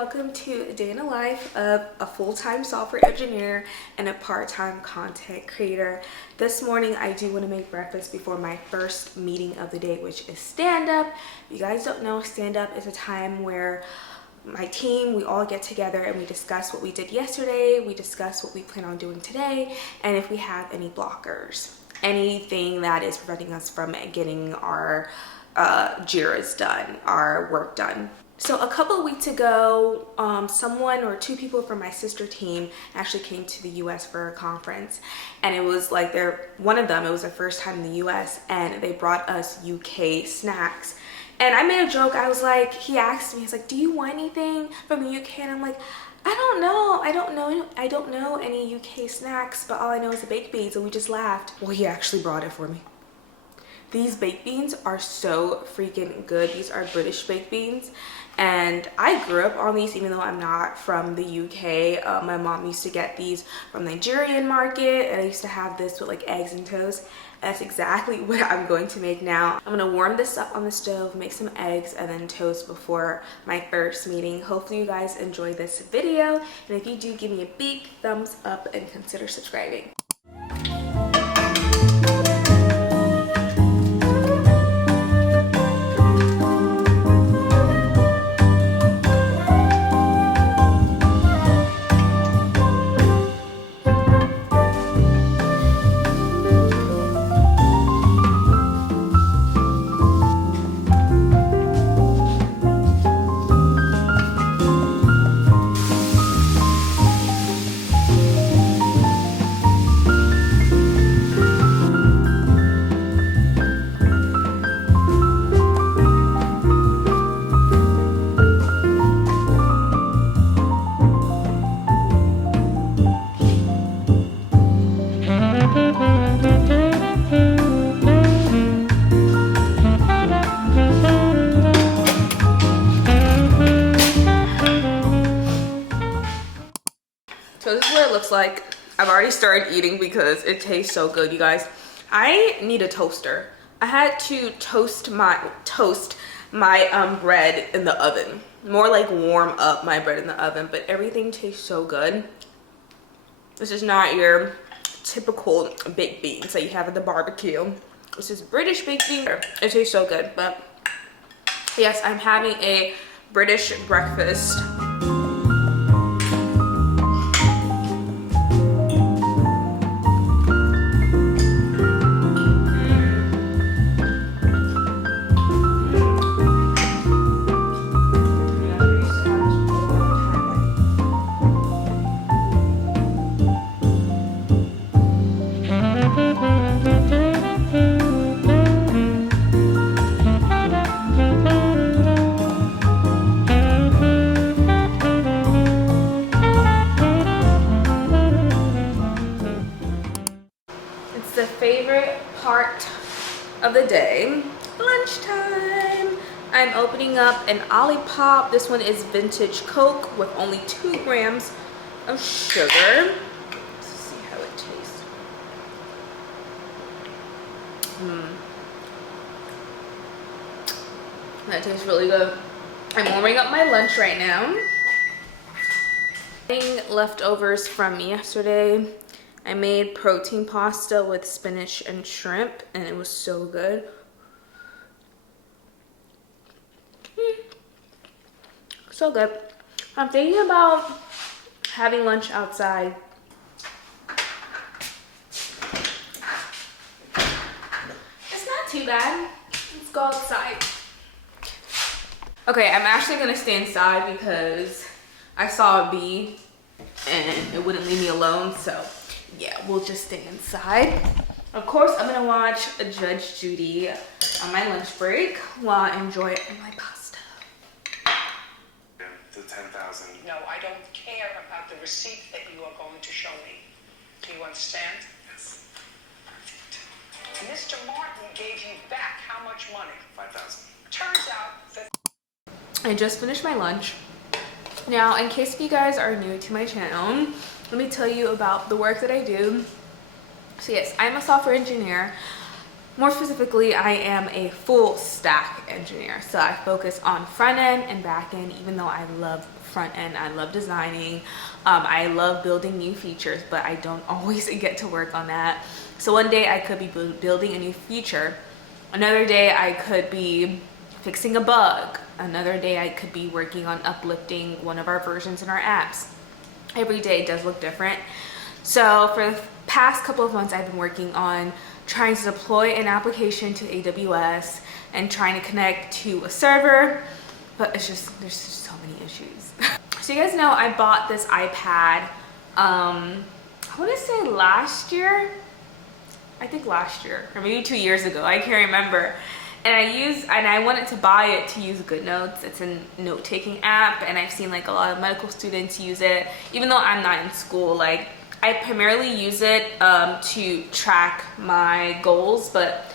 welcome to a day in the life of a full-time software engineer and a part-time content creator. This morning I do want to make breakfast before my first meeting of the day, which is stand-up. If you guys don't know, stand-up is a time where my team, we all get together and we discuss what we did yesterday, we discuss what we plan on doing today, and if we have any blockers, anything that is preventing us from getting our JIRAs done, our work done. So a couple of weeks ago, someone or two people from my sister team actually came to the US for a conference, and it was like one of them, it was their first time in the US, and they brought us UK snacks. And I made a joke. I was like, he asked me, he's like, do you want anything from the UK? And I'm like, I don't know any UK snacks, but all I know is the baked beans. And we just laughed. Well, he actually brought it for me. These baked beans are so freaking good. These are British baked beans, and I grew up on these even though I'm not from the UK. My mom used to get these from the Nigerian market, and I used to have this with like eggs and toast. That's exactly what I'm going to make now. I'm gonna warm this up on the stove, make some eggs, and then toast before my first meeting. Hopefully you guys enjoy this video, and if you do, give me a big thumbs up and consider subscribing. So this is what it looks like. I've already started eating because it tastes so good, you guys. I need a toaster. I had to toast my bread in the oven. More like warm up my bread in the oven, but everything tastes so good. This is not your typical baked beans that you have at the barbecue. This is British baked beans. It tastes so good, but yes, I'm having a British breakfast. The favorite part of the day, lunchtime. I'm opening up an Olipop. This one is vintage Coke with only 2 grams of sugar. Let's see how it tastes. That tastes really good. I'm warming up my lunch right now. Leftovers from yesterday. I made protein pasta with spinach and shrimp, and it was so good. So good. I'm thinking about having lunch outside. It's not too bad. Let's go outside. Okay, I'm actually gonna stay inside because I saw a bee and it wouldn't leave me alone, so yeah, we'll just stay inside. Of course, I'm gonna watch Judge Judy on my lunch break while I enjoy my pasta. The 10,000. No, I don't care about the receipt that you are going to show me. Do you understand? Yes. Mr. Martin gave you back how much money? 5,000. Turns out that I just finished my lunch. Now, in case you guys are new to my channel, let me tell you about the work that I do. So yes, I'm a software engineer. More specifically, I am a full stack engineer. So I focus on front end and back end, even though I love front end. I love designing. I love building new features, but I don't always get to work on that. So one day I could be building a new feature. Another day I could be fixing a bug. Another day I could be working on uplifting one of our versions in our apps. Every day does look different. So for the past couple of months, I've been working on trying to deploy an application to AWS and trying to connect to a server, but there's just so many issues. So you guys know I bought this iPad, I want to say last year, I think last year, or maybe 2 years ago, I can't remember. And I wanted to buy it to use GoodNotes. It's a note-taking app, and I've seen like a lot of medical students use it, even though I'm not in school. Like, I primarily use it to track my goals, but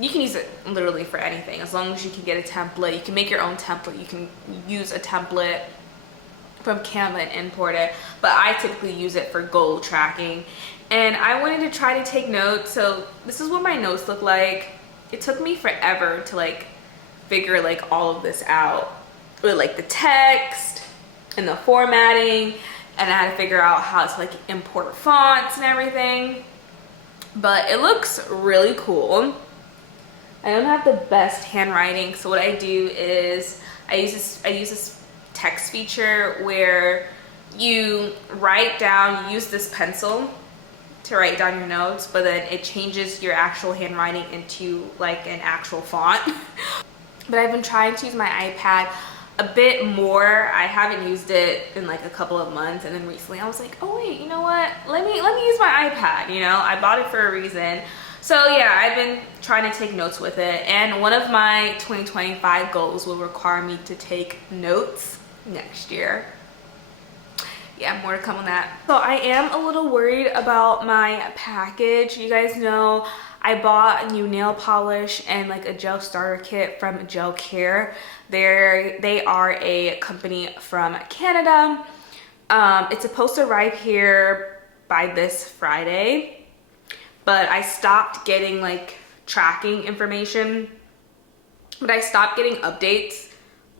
you can use it literally for anything as long as you can get a template. You can make your own template. You can use a template from Canva and import it, but I typically use it for goal tracking. And I wanted to try to take notes, so this is what my notes look like. It took me forever to like figure like all of this out with like the text and the formatting, and I had to figure out how to like import fonts and everything. But it looks really cool. I don't have the best handwriting, so what I do is I use this text feature where you write down, you use this pencil to write down your notes, but then it changes your actual handwriting into like an actual font. But I've been trying to use my iPad a bit more. I haven't used it in like a couple of months, and then recently I was like, oh wait, you know what? Let me use my iPad. You know, I bought it for a reason. So yeah, I've been trying to take notes with it, and one of my 2025 goals will require me to take notes next year. Yeah, more to come on that. So I am a little worried about my package. You guys know I bought a new nail polish and like a gel starter kit from Gel Care. They are a company from Canada. It's supposed to arrive here by this Friday, but I stopped getting like tracking information, but I stopped getting updates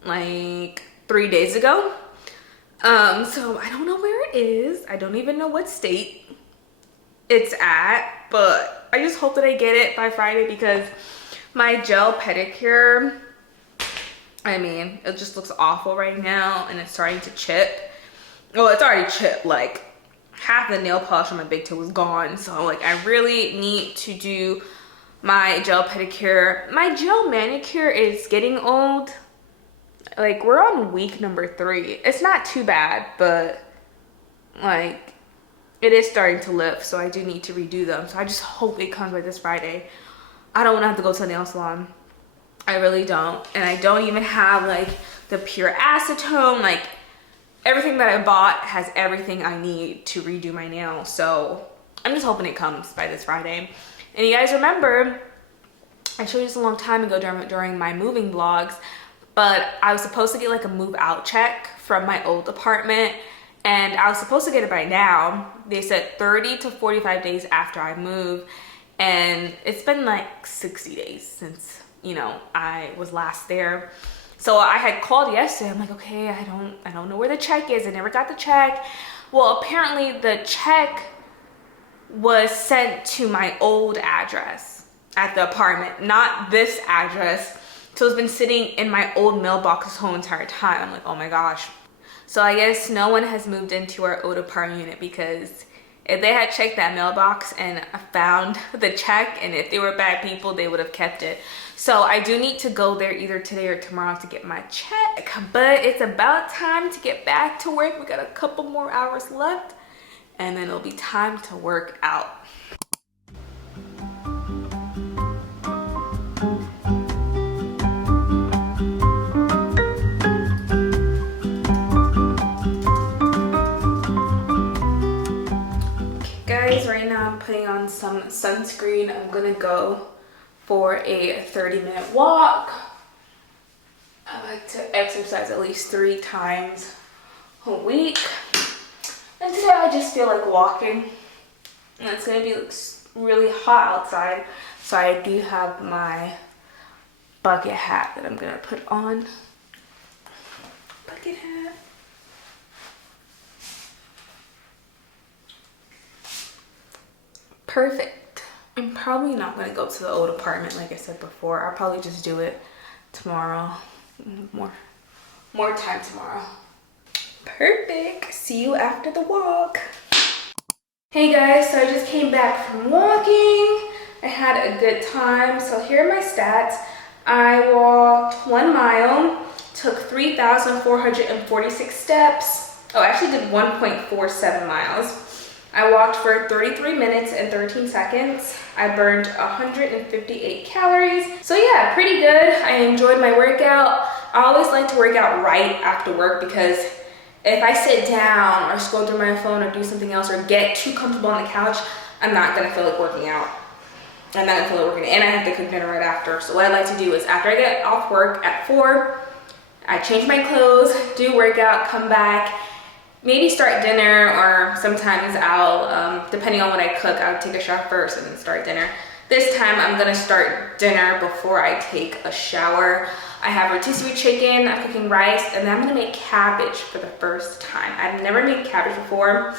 like 3 days ago. So I don't know where it is. I don't even know what state it's at, but I just hope that I get it by Friday, because my gel pedicure, I mean, it just looks awful right now, and it's starting to chip. Well, it's already chipped. Like half the nail polish on my big toe is gone. So like I really need to do my gel pedicure. My gel manicure is getting old. Like we're on week number 3. It's not too bad, but like it is starting to lift, so I do need to redo them. So I just hope it comes by this Friday. I don't want to have to go to a nail salon. I really don't. And I don't even have like the pure acetone. Like everything that I bought has everything I need to redo my nails. So I'm just hoping it comes by this Friday. And you guys remember, I showed you this a long time ago during my moving vlogs, but I was supposed to get like a move out check from my old apartment, and I was supposed to get it by now. They said 30 to 45 days after I move, and it's been like 60 days since, you know, I was last there. So I had called yesterday. I'm like, okay, I don't know where the check is. I never got the check. Well, apparently the check was sent to my old address at the apartment, not this address. So it's been sitting in my old mailbox this whole entire time. I'm like, oh my gosh. So I guess no one has moved into our old apartment unit, because if they had checked that mailbox and found the check, and if they were bad people, they would have kept it. So I do need to go there either today or tomorrow to get my check, but it's about time to get back to work. We got a couple more hours left, and then it'll be time to work out. Guys, right now I'm putting on some sunscreen. I'm gonna go for a 30-minute walk. I like to exercise at least 3 times a week, and today I just feel like walking, and it's gonna be really hot outside, So I do have my bucket hat that I'm gonna put on. Bucket hat. Perfect. I'm probably not gonna go to the old apartment like I said before. I'll probably just do it tomorrow. More time tomorrow. Perfect. See you after the walk. Hey guys, so I just came back from walking. I had a good time. So here are my stats. I walked 1 mile, took 3,446 steps. Oh, I actually did 1.47 miles. I walked for 33 minutes and 13 seconds. I burned 158 calories. So yeah, pretty good. I enjoyed my workout. I always like to work out right after work because if I sit down or scroll through my phone or do something else or get too comfortable on the couch, I'm not gonna feel like working out. I'm not gonna feel like working, and I have to cook dinner right after. So what I like to do is after I get off work at 4, I change my clothes, do workout, come back, maybe start dinner, or sometimes I'll, depending on what I cook, I'll take a shower first and then start dinner. This time I'm gonna start dinner before I take a shower. I have rotisserie chicken, I'm cooking rice, and then I'm gonna make cabbage for the first time. I've never made cabbage before.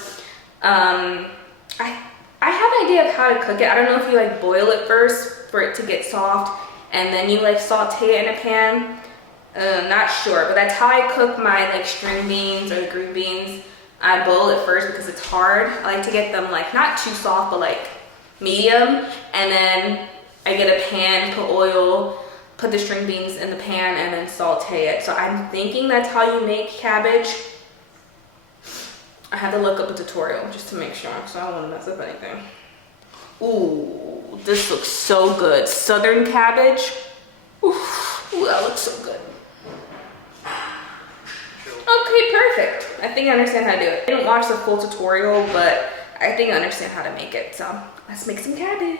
I have an idea of how to cook it. I don't know if you like boil it first for it to get soft, and then you like saute it in a pan. Not sure, but that's how I cook my like string beans or the green beans. I boil it first because it's hard. I like to get them like not too soft, but like medium, and then I get a pan, put oil, put the string beans in the pan, and then saute it. So I'm thinking that's how you make cabbage. I had to look up a tutorial just to make sure, so I don't want to mess up anything. Ooh, this looks so good. Southern cabbage. Ooh, that looks so good. Okay, perfect. I think I understand how to do it. I didn't watch the full tutorial, but I think I understand how to make it. So let's make some cabbage.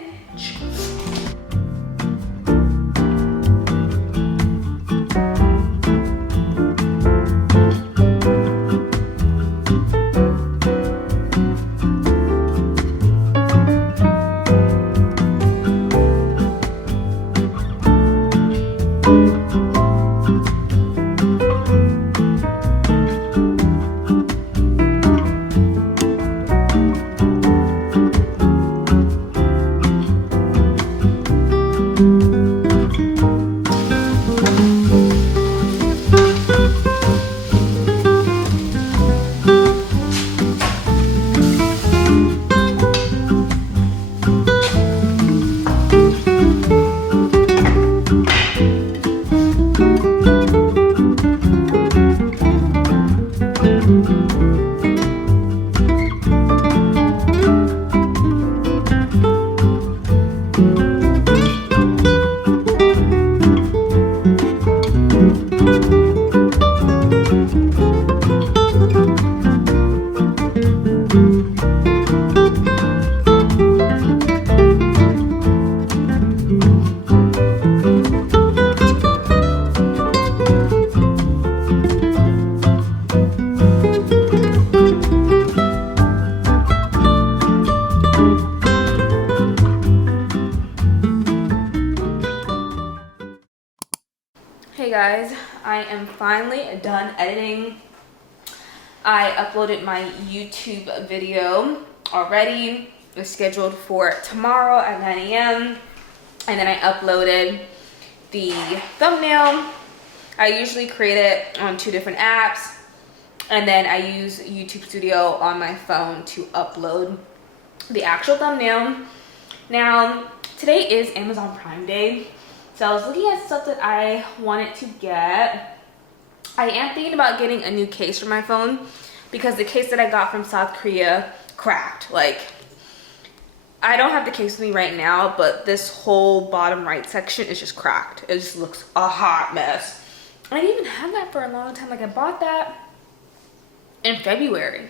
Hey guys, I am finally done editing. I uploaded my YouTube video already. It's scheduled for tomorrow at 9 a.m. And then I uploaded the thumbnail. I usually create it on 2 different apps. And then I use YouTube Studio on my phone to upload the actual thumbnail. Now, today is Amazon Prime Day. So I was looking at stuff that I wanted to get. I am thinking about getting a new case for my phone because the case that I got from South Korea cracked. Like, I don't have the case with me right now, but this whole bottom right section is just cracked. It just looks a hot mess. I didn't even have that for a long time. Like, I bought that in February,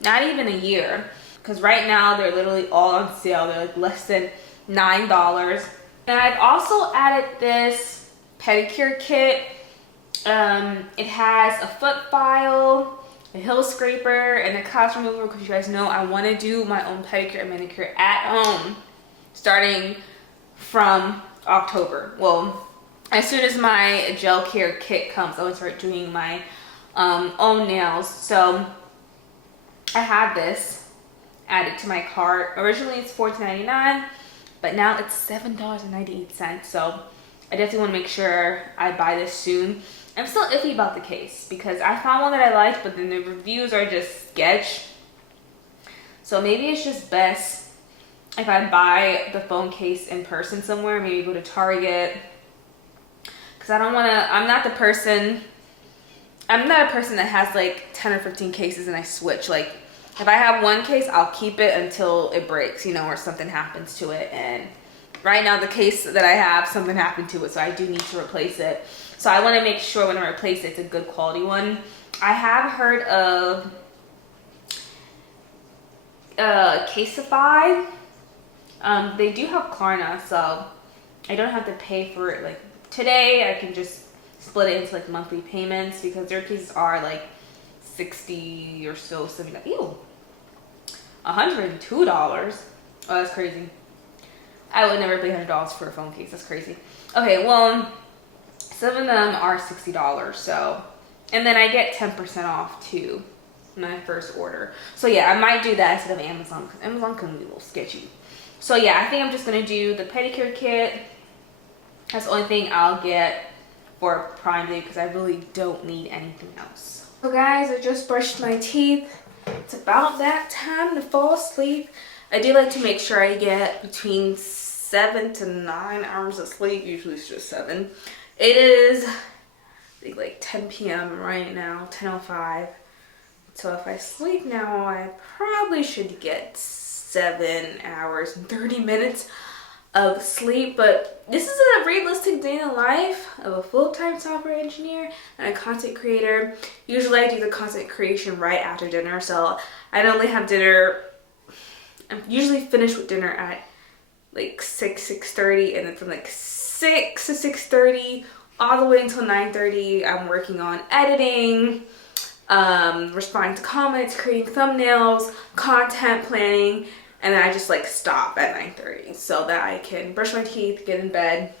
not even a year, because right now they're literally all on sale. They're like less than $9. And I've also added this pedicure kit. It has a foot file, a heel scraper, and a cotton remover, because you guys know I want to do my own pedicure and manicure at home starting from October. Well, as soon as my gel care kit comes, I'm gonna start doing my own nails. So I had this added to my cart. Originally it's $14.99, but now it's $7.98. So I definitely want to make sure I buy this soon. I'm still iffy about the case because I found one that I liked, but then the reviews are just sketch. So maybe it's just best if I buy the phone case in person somewhere, maybe go to Target. Because I don't want to, I'm not a person that has like 10 or 15 cases and I switch. Like, if I have one case, I'll keep it until it breaks, you know, or something happens to it. And right now, the case that I have, something happened to it, so I do need to replace it. So I want to make sure when I replace it, it's a good quality one. I have heard of Caseify. They do have Klarna, so I don't have to pay for it. Like today, I can just split it into like monthly payments because their cases are like 60 or so, $70. Ew, $102. Oh, that's crazy. I would never pay $100 for a phone case. That's crazy. Okay, well, some of them are $60. So, and then I get 10% off too, my first order. So yeah, I might do that instead of Amazon because Amazon can be a little sketchy. So yeah, I think I'm just gonna do the pedicure kit. That's the only thing I'll get for Prime Day because I really don't need anything else. So guys, I just brushed my teeth. It's about that time to fall asleep. I do like to make sure I get between 7 to 9 hours of sleep. Usually it's just 7. It is, I think, like 10 p.m. right now, 10:05. So if I sleep now, I probably should get 7 hours and 30 minutes of sleep. But this is a realistic day in the life of a full-time software engineer and a content creator. Usually I do the content creation right after dinner, so I normally have dinner. I'm usually finished with dinner at like 6:30, and then from like 6 to 6:30 all the way until 9:30 I'm working on editing, responding to comments, creating thumbnails, content planning, and then I just like stop at 9:30 so that I can brush my teeth, get in bed.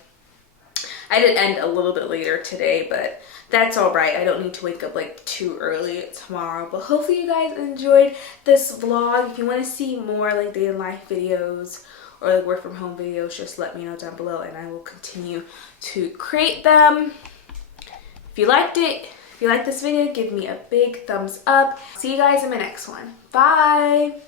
I did end a little bit later today, but that's all right. I don't need to wake up like too early tomorrow. But hopefully you guys enjoyed this vlog. If you want to see more like day in life videos or like work from home videos, just let me know down below and I will continue to create them. If you liked it, if you liked this video, give me a big thumbs up. See you guys in my next one. Bye.